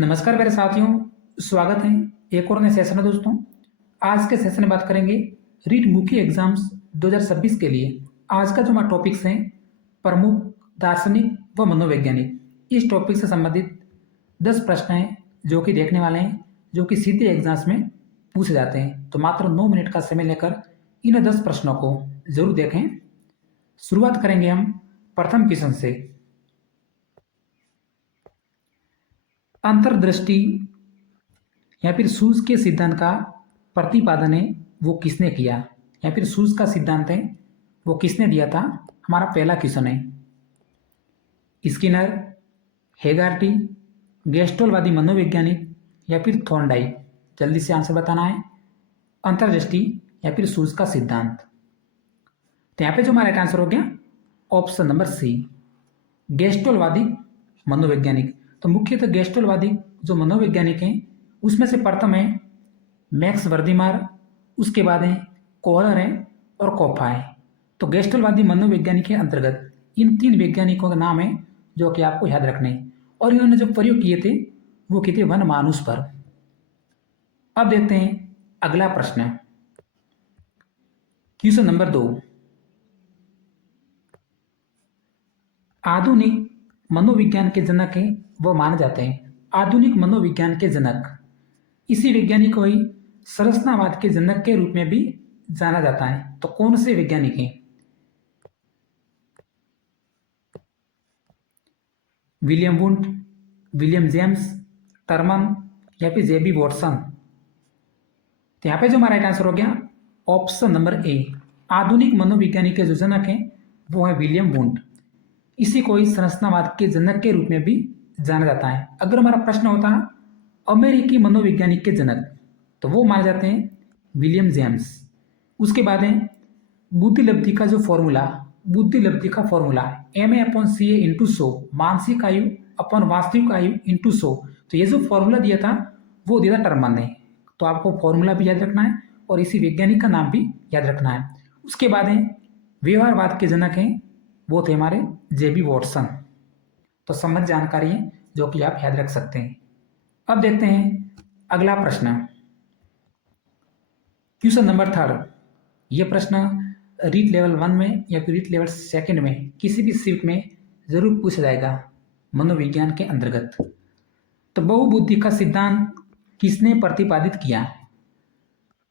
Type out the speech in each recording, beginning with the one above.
नमस्कार मेरे साथियों, स्वागत है एक और नए सेशन में। दोस्तों, आज के सेशन में बात करेंगे रीट मुख्य एग्जाम्स 2026 के लिए। आज का जो हमारा टॉपिक्स हैं प्रमुख दार्शनिक व मनोवैज्ञानिक। इस टॉपिक से संबंधित 10 प्रश्न हैं जो कि देखने वाले हैं, जो कि सीधे एग्जाम्स में पूछे जाते हैं। तो मात्र 9 मिनट का समय लेकर इन 10 प्रश्नों को जरूर देखें। शुरुआत करेंगे हम प्रथम क्वेश्चन से। अंतर्दृष्टि या फिर सूज के सिद्धांत का प्रतिपादन है वो किसने किया, या फिर सूज का सिद्धांत है वो किसने दिया था। हमारा पहला क्वेश्चन है स्किनर, हेगार्टी, गेस्टोलवादी मनोवैज्ञानिक या फिर थॉर्नडाइक। जल्दी से आंसर बताना है, अंतर्दृष्टि या फिर सूज का सिद्धांत। तो यहाँ पे जो हमारा राइट आंसर हो गया ऑप्शन नंबर सी, गेस्टोलवादी मनोवैज्ञानिक। तो मुख्यतः गेस्टोलवादी जो मनोवैज्ञानिक हैं उसमें से प्रथम है मैक्स वर्दीमार, उसके बाद है कोहलर है और कोप्पा है। तो गेस्टोलवादी मनोवैज्ञानिक के अंतर्गत इन 3 वैज्ञानिकों का नाम है जो कि आपको याद रखने हैं, और इन्होंने जो प्रयोग किए थे वो किए थे वन मानुष पर। अब देखते हैं अगला प्रश्न, क्वेश्चन नंबर 2। आधुनिक मनोविज्ञान के जनक हैं वो माने जाते हैं, आधुनिक मनोविज्ञान के जनक। इसी वैज्ञानिक को ही संरचनावाद के जनक के रूप में भी जाना जाता है। तो कौन से वैज्ञानिक हैं? William Wundt, William James, Terman या फिर जेबी वॉटसन। तो यहाँ पे जो हमारा राइट आंसर हो गया ऑप्शन नंबर ए, आधुनिक मनोविज्ञानिक के जो जनक हैं वो है विलियम वुंट। इसी को ही संरचनावाद के जनक के रूप में भी जाना जाता है। अगर हमारा प्रश्न होता अमेरिकी मनोवैज्ञानिक के जनक, तो वो माने जाते हैं विलियम जेम्स। उसके बाद है बुद्धिलब्धि का जो फॉर्मूला, बुद्धिलब्धि का फॉर्मूला MA/CA इंटू 100, मानसिक आयु अपन वास्तविक आयु इंटू 100। तो ये जो फॉर्मूला दिया था वो दिया था टर्मन ने। तो आपको फॉर्मूला भी याद रखना है और इसी वैज्ञानिक का नाम भी याद रखना है। उसके बाद है व्यवहारवाद के जनक हैं वो थे हमारे जेबी वॉटसन। तो संबंधित जानकारी है जो कि आप याद रख सकते हैं। अब देखते हैं अगला प्रश्न, क्वेश्चन नंबर 3। यह प्रश्न रीट लेवल 1 में या फिर रीट लेवल 2 में किसी भी शिफ्ट में जरूर पूछा जाएगा मनोविज्ञान के अंतर्गत। तो बहुबुद्धि का सिद्धांत किसने प्रतिपादित किया?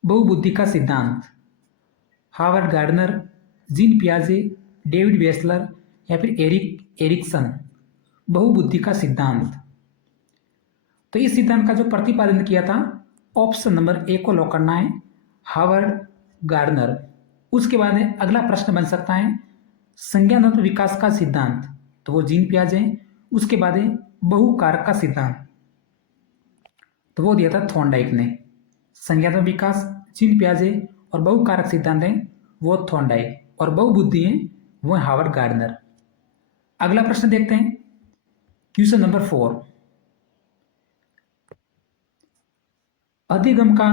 बहुबुद्धि का सिद्धांत हार्वर्ड गार्डनर, जीन पियाजे, डेविड वेसलर या फिर एरिक एरिक्सन। बहुबुद्धि का सिद्धांत, तो इस सिद्धांत का जो प्रतिपादन किया था ऑप्शन नंबर ए को लॉक करना है, हार्वर्ड गार्डनर। उसके बाद अगला प्रश्न बन सकता है संज्ञानात्मक विकास का सिद्धांत, तो वो जीन पियाजे। उसके बाद बहुकारक का सिद्धांत, तो वो दिया था थॉर्नडाइक ने। संज्ञानात्मक विकास जीन पियाजे और बहुकारक सिद्धांत है वो थॉर्नडाइक, और बहुबुद्धि है वो है हार्वर्ड गार्डनर। अगला प्रश्न देखते हैं क्वेश्चन नंबर 4। अधिगम का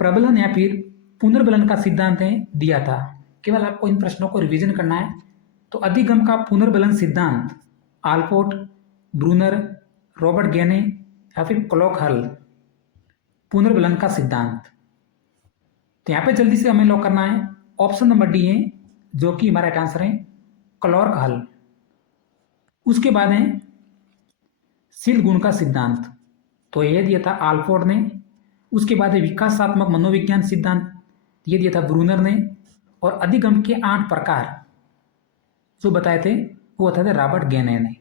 प्रबलन या फिर पुनर्बलन का सिद्धांत है दिया था। केवल आपको इन प्रश्नों को रिवीजन करना है। तो अधिगम का पुनर्बलन सिद्धांत आल्पोर्ट, ब्रूनर, रॉबर्ट गेने या फिर क्लॉक हल। पुनर्बलन का सिद्धांत, तो यहाँ पे जल्दी से हमें लॉक करना है ऑप्शन नंबर डी है जो कि हमारा राइट आंसर है क्लॉक हल। उसके बाद है शील गुण का सिद्धांत, तो यह दिया था आल्पोर्ट ने। उसके बाद है विकासात्मक मनोविज्ञान सिद्धांत, ये दिया था ब्रूनर ने। और अधिगम के 8 प्रकार जो बताए थे वो बताए थे रॉबर्ट गेने ने।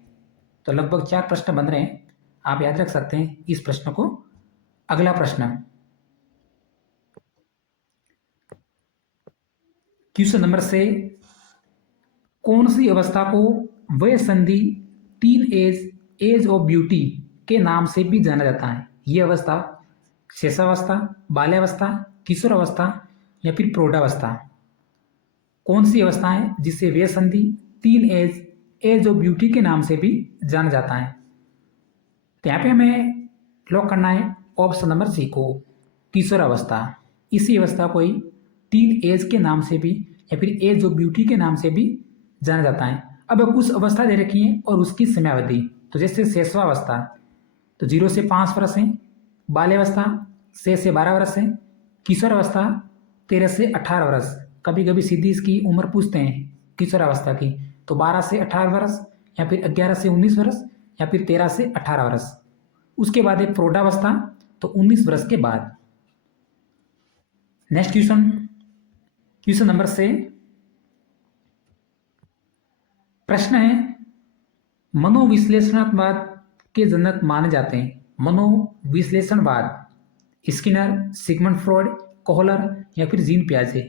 तो लगभग 4 प्रश्न बन रहे हैं, आप याद रख सकते हैं इस प्रश्न को। अगला प्रश्न, क्वेश्चन नंबर 6। कौन सी अवस्था को वय संधि टीन एज ऑफ ब्यूटी के नाम से भी जाना जाता है? यह अवस्था शेषावस्था, बाल्यावस्था, किशोरावस्था या फिर प्रौढ़ावस्था। कौन सी अवस्था है जिसे वय संधि टीन एज ऑफ ब्यूटी के नाम से भी जाना जाता है? तो यहाँ पे हमें लॉक करना है ऑप्शन नंबर सी को, किशोरावस्था। इसी अवस्था को ही टीन एज के नाम से भी या फिर एज ऑफ ब्यूटी के नाम से भी जाना जाता है। अब कुछ अवस्था दे रखी है और उसकी समयावधि, तो जैसे शेषवावस्था तो 0 से 5 वर्ष है, बाल्यावस्था 6 से 12 वर्ष है, किशोरावस्था 13 से 18 वर्ष। कभी कभी सीधी इसकी उम्र पूछते हैं किशोरावस्था की, तो 12 से 18 वर्ष या फिर 11 से 19 वर्ष या फिर 13 से 18 वर्ष। उसके बाद है प्रौढ़ावस्था, तो 19 वर्ष के बाद। नेक्स्ट क्वेश्चन नंबर 6 प्रश्न है, मनोविश्लेषणवाद के जनक माने जाते हैं। मनोविश्लेषणवाद स्किनर, सिगमंड फ्रॉइड, कोहलर या फिर जीन पियाजे।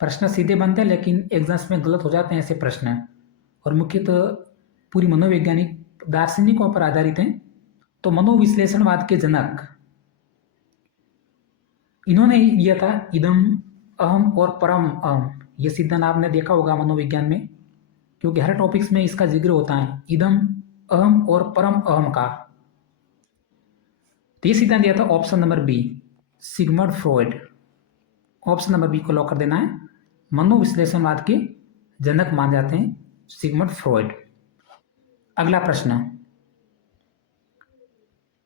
प्रश्न सीधे बनते हैं लेकिन एग्जाम्स में गलत हो जाते हैं ऐसे प्रश्न, और मुख्यतः पूरी मनोवैज्ञानिक दार्शनिकों पर आधारित हैं। तो मनोविश्लेषणवाद के जनक इन्होंने दिया था इदम, अहम और परम अहम। ये सिद्धांत आपने देखा होगा मनोविज्ञान में, क्योंकि हर टॉपिक्स में इसका जिक्र होता है, इदम, अहम और परम अहम का। तो ये सिद्धांत दिया था option number B, Sigmund Freud. Option number B को लॉक कर देना है। मनोविश्लेषणवाद के जनक माने जाते हैं सिगमंड फ्रॉइड। अगला प्रश्न,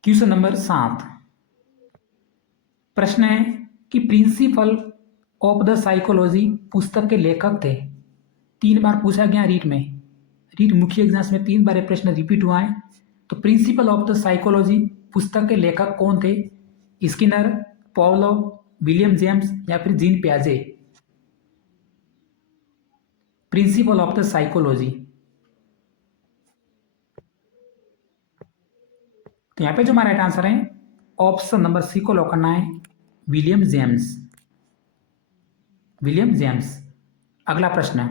क्वेश्चन नंबर 7 प्रश्न है कि प्रिंसिपल ऑफ द साइकोलॉजी पुस्तक के लेखक थे। 3 बार पूछा गया रीट में, रीट मुख्य एग्जाम्स में 3 बार ये प्रश्न रिपीट हुआ है। तो प्रिंसिपल ऑफ द साइकोलॉजी पुस्तक के लेखक कौन थे? स्किनर, पावलोव, विलियम जेम्स या फिर जीन पियाजे। प्रिंसिपल ऑफ द साइकोलॉजी, तो यहां पे जो हमारा राइट आंसर है ऑप्शन नंबर सी को लॉक करना है, विलियम जेम्स। William James. अगला प्रश्न,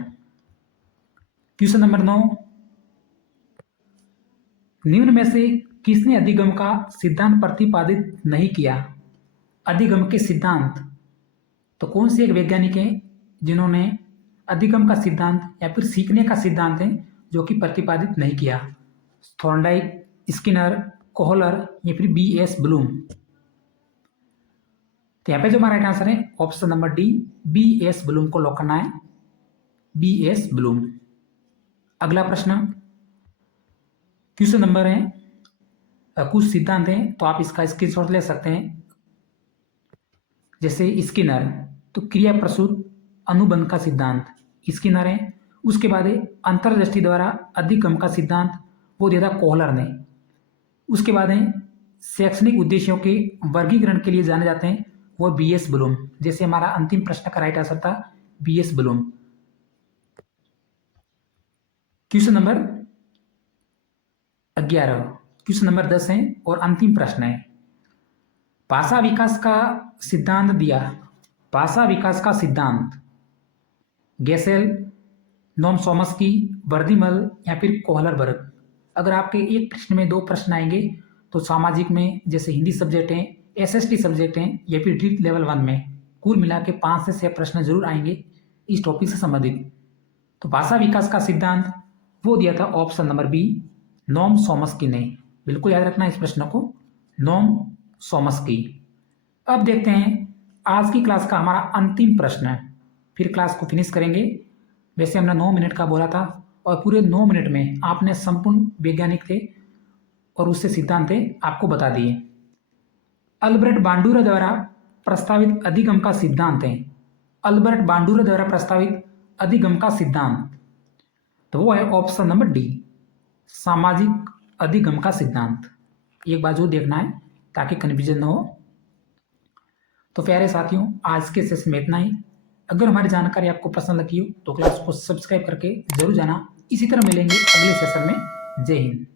क्वेश्चन नंबर 9 निम्न में से किसने अधिगम का सिद्धांत प्रतिपादित नहीं किया? अधिगम के सिद्धांत, तो कौन से एक वैज्ञानिक हैं जिन्होंने अधिगम का सिद्धांत या फिर सीखने का सिद्धांत है जो कि प्रतिपादित नहीं किया? थॉर्नडाइक, स्किनर, कोहलर या फिर B.S. ब्लूम। तो यहाँ पे जो हमारा राइट आंसर है option number D, B.S. Bloom को लॉक करना है, B.S. ब्लूम। अगला प्रश्न, क्वेश्चन नंबर है, कुछ सिद्धांत हैं तो आप इसका स्क्रीनशॉट ले सकते हैं। जैसे स्किनर, तो क्रिया प्रसूत अनुबंध का सिद्धांत स्किनर है। उसके बाद है अंतर्दृष्टि द्वारा अधिगम का सिद्धांत, वो दिया था कोहलर ने। उसके बाद है शैक्षणिक उद्देश्यों के वर्गीकरण के लिए जाने जाते हैं, वो B.S. ब्लूम। जैसे हमारा अंतिम प्रश्न का राइट आंसर था B.S. Bloom. Question number 11, question number 10 है और अंतिम प्रश्न है, भाषा विकास का सिद्धांत दिया। भाषा विकास का सिद्धांत गेसेल, नोम चॉम्स्की, वर्दीमल या फिर कोहलरबर्ग। अगर आपके एक प्रश्न में 2 प्रश्न आएंगे तो सामाजिक में जैसे हिंदी सब्जेक्ट हैं, SST सब्जेक्ट हैं या फिर ड्रिट लेवल 1 में कुल मिला के 5 से 6 प्रश्न जरूर आएंगे इस टॉपिक से संबंधित। तो भाषा विकास का सिद्धांत वो दिया था option number B, Noam Chomsky ने। बिल्कुल याद रखना इस प्रश्न को, नोम चॉम्स्की। अब देखते हैं आज की क्लास का हमारा अंतिम प्रश्न, फिर क्लास को फिनिश करेंगे। वैसे हमने 9 मिनट का बोला था और पूरे 9 मिनट में आपने संपूर्ण वैज्ञानिक थे और उससे सिद्धांत थे आपको बता दिए। अल्बर्ट बांडुरा द्वारा प्रस्तावित अधिगम का सिद्धांत है। अल्बर्ट बांडुरा द्वारा प्रस्तावित अधिगम का सिद्धांत, तो वो है ऑप्शन नंबर डी, सामाजिक अधिगम का सिद्धांत। एक बार जो देखना है ताकि कन्फ्यूजन न हो। तो प्यारे साथियों, आज के सेशन में इतना ही। अगर हमारी जानकारी आपको पसंद लगी हो तो क्लास को सब्सक्राइब करके जरूर जाना। इसी तरह मिलेंगे अगले सेशन में। जय हिंद।